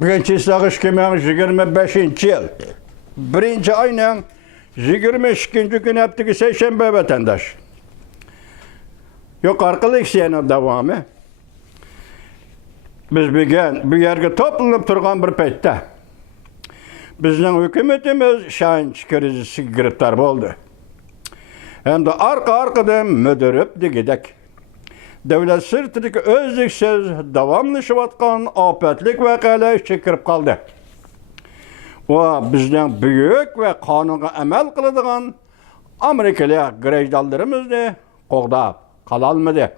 Birinci sağış 2025 yıl. Birinci ayının 22. gün hepteki Seyşembe vatandaş. Yukarılı isteyenin devamı. Biz bu yerge toplanıp turgan bir peytte. Bizden hükümetimiz şahinç krizisi giriptar oldu. Hem de arkadan müdürüp digidek. Devlet sırtındaki özlüksüz davamlaşıvatkan afetlik vakalar çekirip kaldı. O bizden büyük ve kanuna emel kılıdığın Amerikalı grejdarlarımız da qoğda kalalmadı.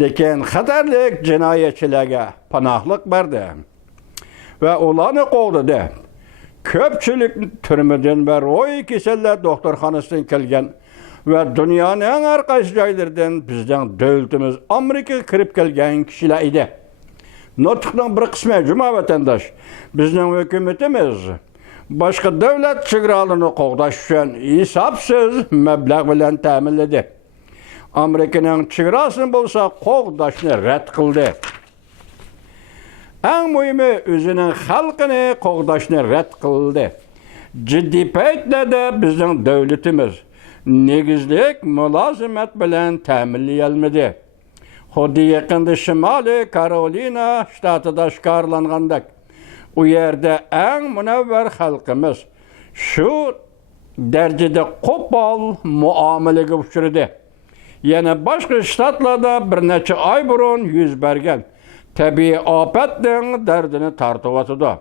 Lekin xatarlik cinayetçilere panahlık verdi. Ve olanı qoğdadı. Köpçülük türmüden ve roy keseller doktorxanasından kelgen ve dünyanın her qaysı joylardan bizden devletimiz Amerika kirip kelgen kişiler idi. Notiqning bir qismi cuma vatandaş, bizning hükümetimiz başka devlet chegaralarını qo'g'dash uchun hisobsiz mablag' bilan ta'minladi. Amerikaning chegarasini bo'lsa qo'g'dashni rad qildi. Eng muhimi o'zining xalqini qo'g'dashni rad qildi. Jiddiy paytlarda bizning davlatimiz negizlik mulozimat bilan ta'minlayolmadi. Xuddi yaqinda Shimoliy Karolina shtatida shkorlangandak. U yerda eng munavvar xalqimiz shu darajada qo'pol muomalaga uchradi. Yana boshqa shtatlarda bir necha oy burun yuz bergan tabiiy ofatning dardini tortyotdi.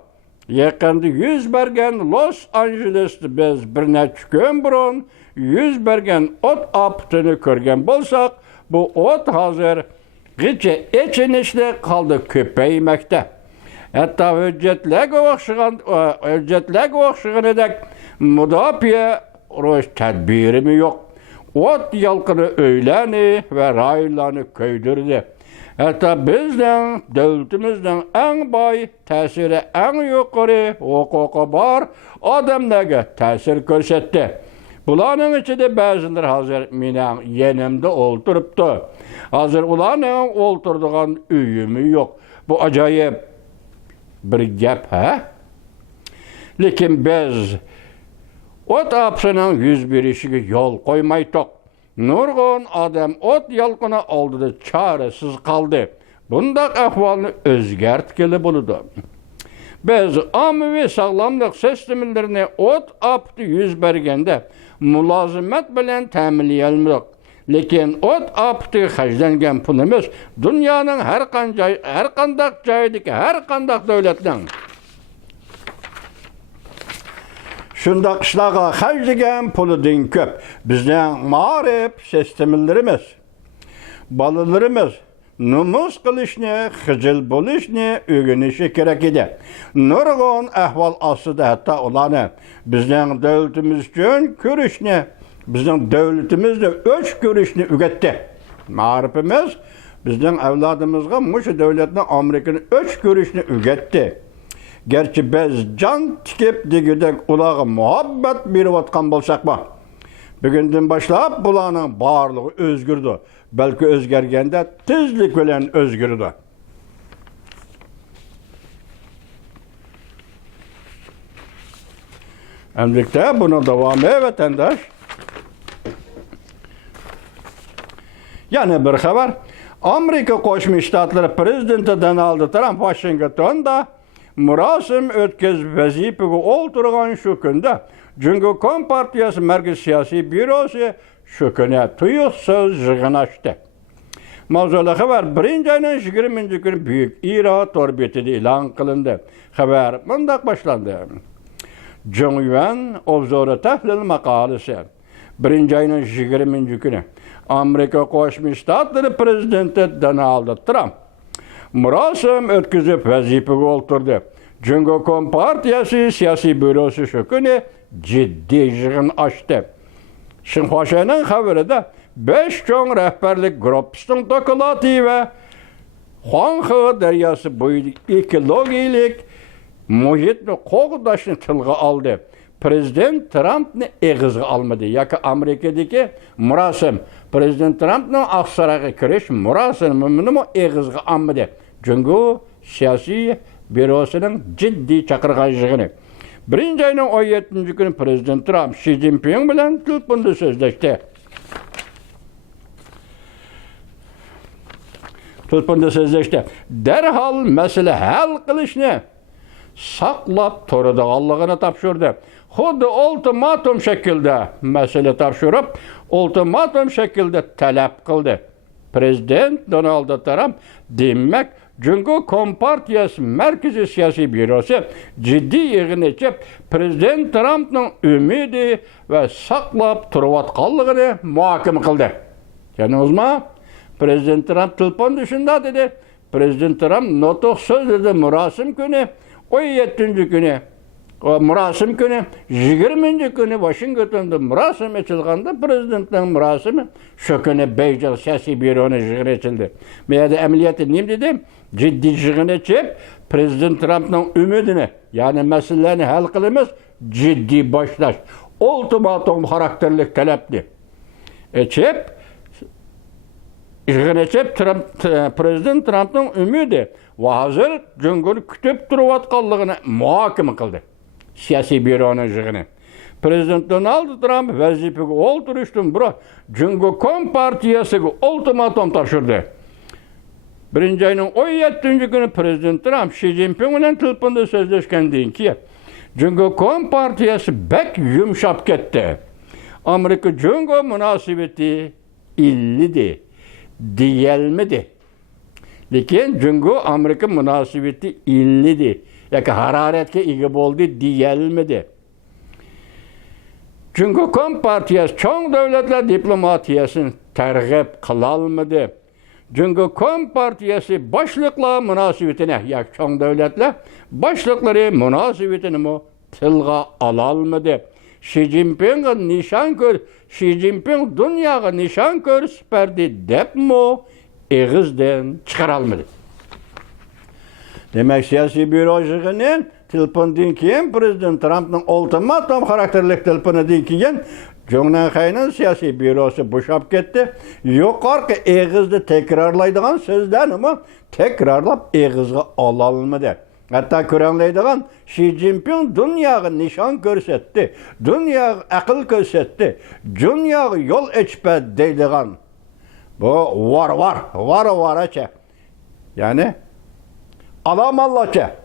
Yaqinda yuz bergan Los Anjelesda biz bir necha kun burun yuz bergan o't ofatini ko'rgan bo'lsak, bu o't hozir g'icha echinishli qoldi ko'paymekte. Hatta hüccetlerge okşıganıdak müdafiye roş tedbiri mi yok. Ot yalkını öyleni ve raylarını köydürdü. Hatta bizden, devletimizden en bay, tesiri en yukarı, hukuku var, adamlarga tesir körsetti. Bularning içinde bazıları hazır minem yenemde oturuptu. Hazır ularning oturduğun üyümü yok. Bu acayip bir gap ha? Lekin biz ot apsının yüz berişiga yol koymaydık. Nurgun adam ot yalqını aldıda çaresiz kaldı. Bundaq ahvalını özgertkeli buludu. Biz ammaviy sağlamlık sistemlerini ot aptı yüz bergende mulozimat bilan ta'minlayolmadik. Lekin ot aptı hajlangan pulimiz dünyanın her qandaq joyidagi her qandaq davlatning shundaq ishlarga hajlagan pulidan ko'p. Bizning ma'rif sistemlarimiz, bolalarimiz numus qilishni, xijil bo'lishni o'rganishi kerak edi. Nurg'un ahvol ostida hatta ularni bizning davlatimiz uchun ko'rishni, bizning davlatimizni o'ch ko'rishni o'rgatdi. Ma'rifimiz bizning avlodimizga mushu davlatni Amerikani o'ch ko'rishni o'rgatdi. Gerçi biz can tikip digidek ularga muhabbat berayotgan bo'lsakmi, bugundan boshlab bularning barligi o'zgardi. Balki o'zgarganda tezlik bilan o'zgardi. Endilikda buni davomi vatandaş. Yana bir xabar. Amerika Qo'shma Shtatlari prezidenti Donald Trump Washingtonda murosim o'tkazib vazifaga o'tirgan shu kunda Jungo Kompartiyasi Markaziy siyosiy byurosi shu kuni tuyuqsiz yig'in ochdi. Mavzuli xabar 1-ayning 20-kuni Buyuk Iro tor betida e'lon qilindi. Xabar bundoq boshlandi. Jongyuan obzori tahlil maqolasi 1-ayning 20-kuni Amerika Qo'shma Shtatlari prezidenti Donald Trump murosim o'tkazib vazifaga o'tirdi. Jungo Kompartiyasi siyosiy byurosi shu kuni jiddiy yig'in ochdi. Xinhuaning xabarida 5 cho'ng rahbarlik guruhining doklati va Xuanxe daryosi bo'yidagi ekologik muhitni qo'g'dashni tilga oldi. Prezident Trumpni eg'izga olmadi. Yoki Amerikadagi murosim Prezident Trumpning Oqsaroyga kirish murosimini eg'izga olmadi. Jungo siyosiy Bürosunun ciddi çakırgan yığını. 1 ayının 17. günü Prezident Trump Xi Jinping bilen telefonda sözleşti. Derhal mesele hal qilishni saqlab turadiganligini topshirdi. Xuddi ultimatum shaklda mesele topshirib, ultimatum shaklda talab qildi. Prezident Donald Trump demak, Cumhuriyet Kompartiyasi Merkezi Siyasi Bürosu ciddi yig'in ichib, Prezident Trumpning umidi va saqlab turayotganligini muhokama qildi. Ya'ni Prezident Trump telefon dışında dedi. Prezident Trump notuk söz dedi murasim günü, 17. günü, murasim günü, 20. günü Washington'da murasim açılganda Prezident'in murasimi şu günü Beijing siyasi büronun yığını açıldı. Meyada ameliyatı neyim dedi? Ciddi yığını açıp Prezident Trump'ın ümidini, yani meselelerini hal kılımız ciddi başlaş. Ultimatum karakterlik talepli. Açıp İşgənəcəb Prezident Trump'ın ümidi ve hazır Cumhuriyet kütüp duruvatqanlığını muhakeme kıldı. Siyasi büronun yığını. Prezident Donald Trump vazifege olturuştun bura Cumhuriyet Kompartiyasiga ultimatum topshirdi. 1 ayının 17. günü Prezident Trump Xi Jinping bilen telefonda sözleşkendan keyin Cumhuriyet Kompartiyasi bek yumshab ketdi. Amerika Cumhuriyet münasebeti illidi. Diyelmedi. Lekin Cumhuriyet Amerika münasebeti illidi. Yani hararetke ega boldi diyelmedi. Cumhuriyet Kompartiyasi çoğ devletler diplomatiyasini tergib kılalmadı. Cumhuriyet Kompartiyasi başlıkla münasebetine, yani çoğ devletler başlıkları münasebetini mi tilga alalmadı. Xi Jinping dünyaya nişan gösterdi dep mi ağızdan çıkaralmadı. Demek siyasi bürocunun telefondan keyin Prezident Trump'ın ultimatum karakterlik telefonundan keyin Cumhuriyet siyasi bürosu boşap ketdi. Yukarı ağızda tekrarlaydigan sözlerini tekrarlap ağızga alalmadı. Hatta körenleydigan Xi Jinping dünyaya nişan görsetti, dünyaya akıl görsetti, dünyaya yol açpa deydigan. Bu var. Yani adam Allahça.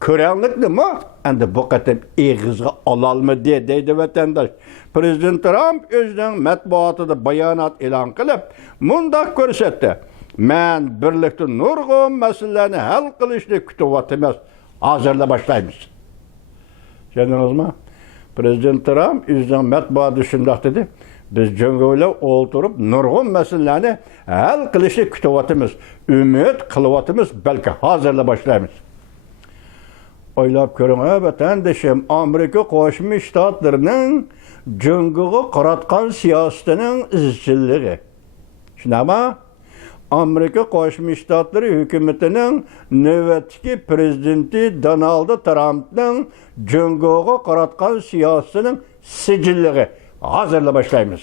Körenlikli mi? Endi bu kadar ağızga alalma deydi vatandaş. Prezident Trump özünün matbuatida bayanat e'lon qilib, mundaq görsetti. Men birlikte nurg'un meselelerini hal qilishni kutyapmiz. Hozirda boshlaymiz. Tushundingizmi? Prezident Trump o'zining matbuotida shundoq dedi. Biz Cumhuriyet o'ltirib nurg'un meselelerini hal qilishni kutyapmiz. Umid qilyapmiz, balki hozirda boshlaymiz. O'ylab ko'ring, vatandoshim, Amerika Qo'shma Shtatlarining Cumhuriyetga qaratgan siyosatining izchilligi. Shunaqmi? Amerika Qo'shma Shtatlari hukumatining navbatdagi prezidenti Donald Trumpning Cumhuriyetga qaratgan siyosatining sijilligi. Hozirla boshlaymiz.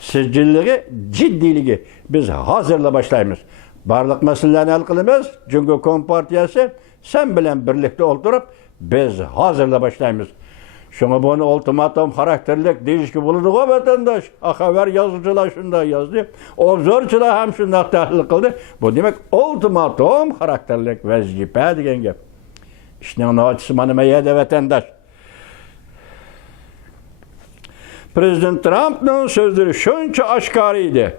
Sijilligi, jiddiligi. Biz hozirla boshlaymiz. Barliq masalalarni hal qilamiz. Cumhuriyet Kompartiyasi sen bilan birlikte o'ltirib, biz hozirla boshlaymiz. Şuna bunu ultimatum karakterlik deyişki buluduğu vatandaş. Haber yazıcılar şunda yazdı. Obzorçular hem şunda tahlil kıldı. Bu demek ultimatum karakterlik vazife degan gap. İşte naçisi manıma yedi vatandaş. Prezident Trump'ın sözleri şunca aşkarıydı.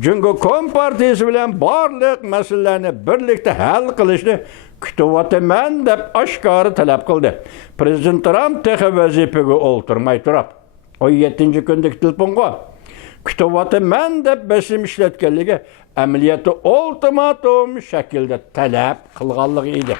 Cumhuriyet Kompartiyasi bilan barliq meselelerini birlikte hal qilishni kutyapman deb oshkora talab qildi. Prezident Trump tehi vazifega o'ltirmay turib, 17. kundagi telefonga kutyapman deb besim ishlatganligi amaliyoti ultimatum shaklda talab qilganligi edi.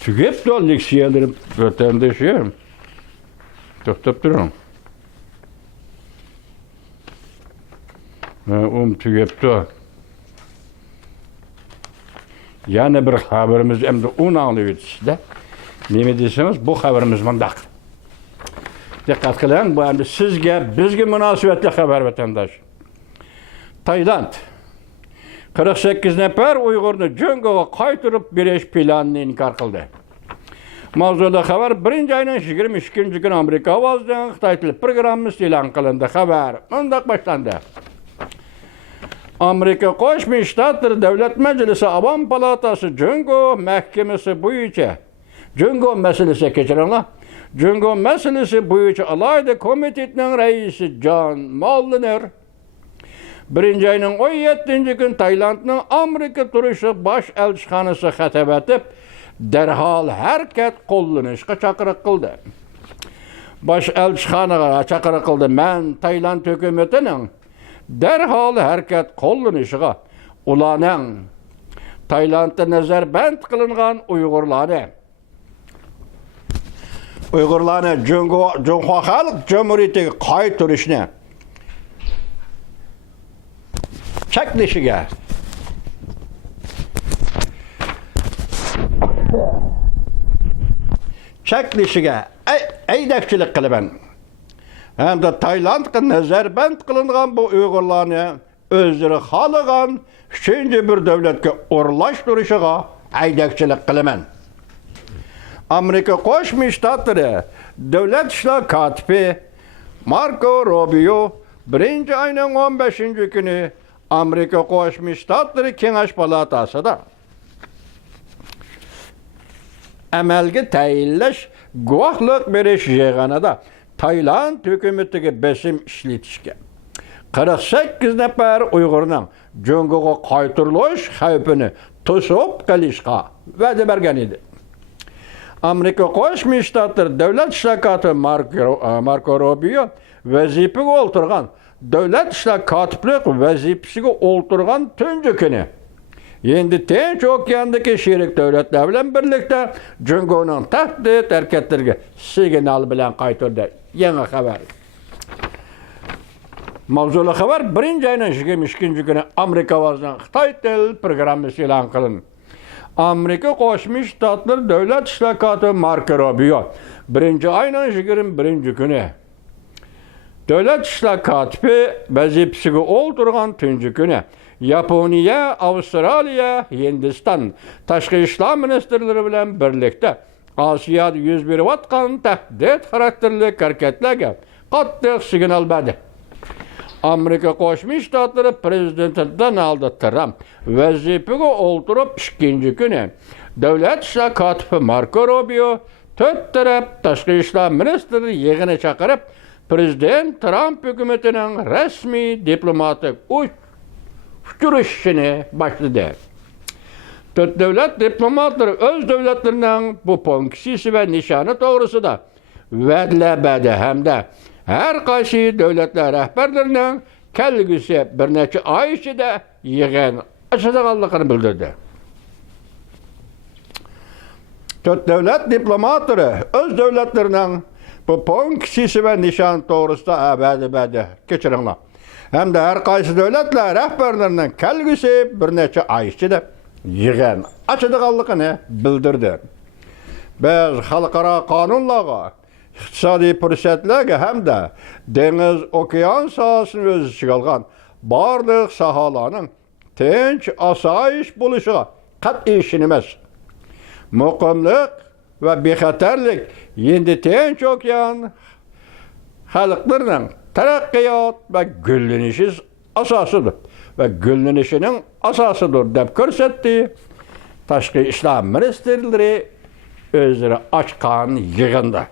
Tügep de leksiyelerim vatandaşım. To'xtab turing. Tügep de. Yana bir xabarimiz endi onu anlayıp sizde. Nima deseniz bu xabarimiz mundaq. Diqqat qiling, bu endi sizga, bizga munosabatli xabar vatandosh. Tayland 48 nafar Uyg'urni Jongoga qaytarib berish planini inkor qildi. Mavzuda xabar 1-oyning 22-kuni Amerika ovozidan Xitoy tili programmasi e'lon qilindi. Xabar mundaq boshlandi. Amerika Qo'shma Shtatlar Davlat Majlisi Avom palatasi Jongo mahkamasi bo'yicha Jongo masalasi kechiringlar. Jongo masalasi bo'yicha alohida komitetining raisi John Mulliner 1-oyning 17-kuni Taylandning Amerika turishi bosh elchixonasi xatab etib, darhol harakat qo'llanishga chaqiriq qildi. Bosh elchixonaga chaqiriq qildi. Men Tayland hukumatining darhol harakat qo'llanishiga, ularning Taylandda nazarband qilingan Uyg'urlarni Jongo Xalq Jumhuriyatiga qaytarishni cheklishiga aydakchilik qilaman. Hamda Taylandga nazarband qilingan bu Uyg'urlarni o'zlari xohlagan uchinchi bir davlatga o'rlashtirishiga aydakchilik qilaman. Amerika Qo'shma Shtatlari Davlat ishlar kotibi Marco Rubio 1-oyning 15-kuni Amerika Qo'shma Shtatlari Kengash palatasida amalga tayinlash guvohlik berish yig'inida Tayland hukumatiga besim ishlatishga 48 nafar Uyg'urning Jongoga qaytarilish xavfini to'sib qilishga va'da bergan edi. Amerika Qo'shma Shtatlari Davlat ishlar kotibi Marco Rubio vazifaga o'ltirgan Davlat ishlar kotiblik vazifasiga o'ltirgan tunji kuni endi Tinch okeandagi sherik davlatlar bilan birlikda Jongoning tahdid harakatlariga signal bilan qaytardi. Yangi xabar. Mavzuli xabar 1-oyning 22-kuni Amerika ovozidan Xitoy til programmasi e'lon qilindi. Amerika Qo'shma Shtatlar Davlat ishlar kotibi Marco Rubio 1-oyning 21-kuni Davlat ishlar kotibi vazifasiga o'ltirgan tunji kuni Yaponiya, Avstraliya, Hindiston tashqi ishlar ministrlari bilan birlikda Osiyoda yuz berayotgan tahdid xarakterli harakatlarga qattiq signal berdi. Amerika Qo'shma Shtatlari prezidenti Donald Trump vazifaga o'ltirib 2-kuni Davlat ishlar kotibi Marco Rubio 4 taraf tashqi ishlar ministrlari yig'ini chaqirib, Prezident Trump hukumatining rasmiy diplomatik uchrashishini boshladi. 4 davlat diplomatlari o'z davlatlarining bu funksiyasi va nishoni to'g'risida va'dalar berdi hamda har qaysi davlatlar rahbarlarining kelgusi bir necha oy ichida yig'in ochadiganligini bildirdi. 4 davlat diplomatlari o'z davlatlarining bu funksiyasi va nishoni to'g'risida va'da berdi. Kechiringlar. Hamda har qaysi davlatlar rahbarlarining kelgusi bir necha oy ichida yig'in ochadiganligini bildirdi. Biz xalqaro qonunlarga, iqtisodiy fursatlarga hamda dengiz okean sohasini o'z ichiga olgan barliq sohalarning tinch, osoyish bo'lishiga qat'iy ishonamiz. Muqimlik va bexatarlik endi Tinch okean xalqlarining taraqqiyot va gullanishi asosidir va gullanishining asosidir deb ko'rsatdi. Tashqi ishlar ministrlari o'zlari ochgan yig'inda.